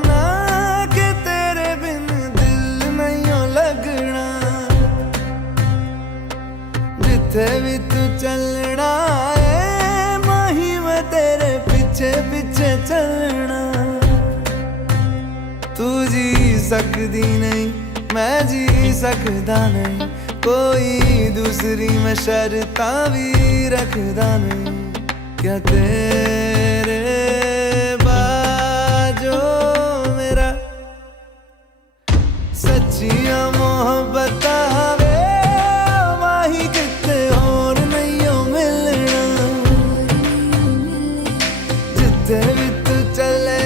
ना कि तेरे बिन दिल नहीं लगना। जिथे भी तू चलना है माही मैं तेरे पीछे पीछे चलना। तू जी सकदी नहीं मैं जी सकदा नहीं, कोई दूसरी मैं शर्तां भी रखदा नहीं। क्या तेरे बाजो मेरा सच्चियां मोहब्बत वे माही किते और नहीं हो मिलना। जिथे भी तू चले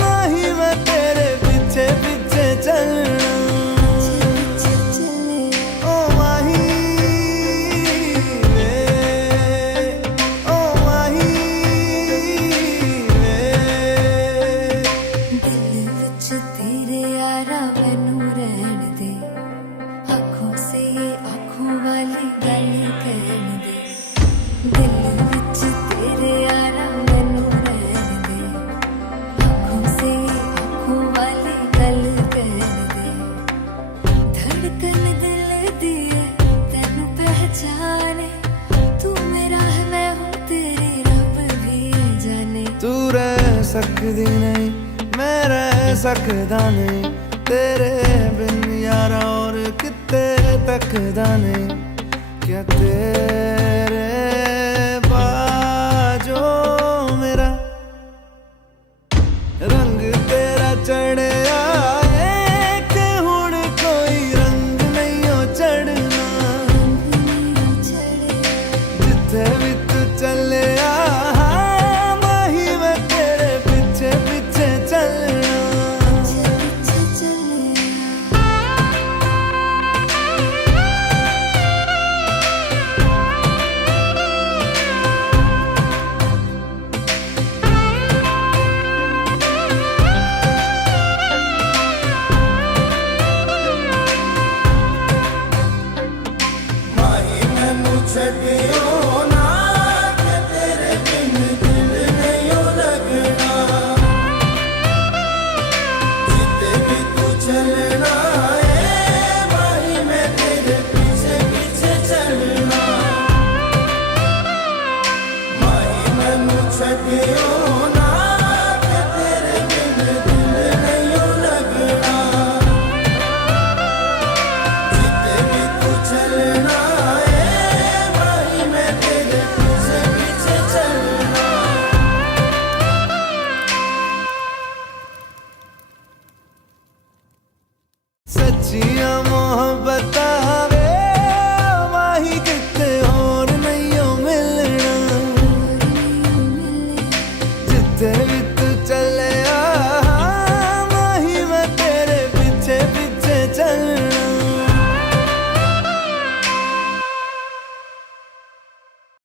माही मैं तेरे पीछे पीछे चलना। तू रह सकदी नहीं मैं रह सकदा नहीं, तेरे बिन यारा और किते तकदा नहीं। क्या तेरे बाजो मेरा रंग तेरा चढ़िया है कि हुण कोई रंग नहीं हो चढ़ना। जिथे भी तू चले Check it out.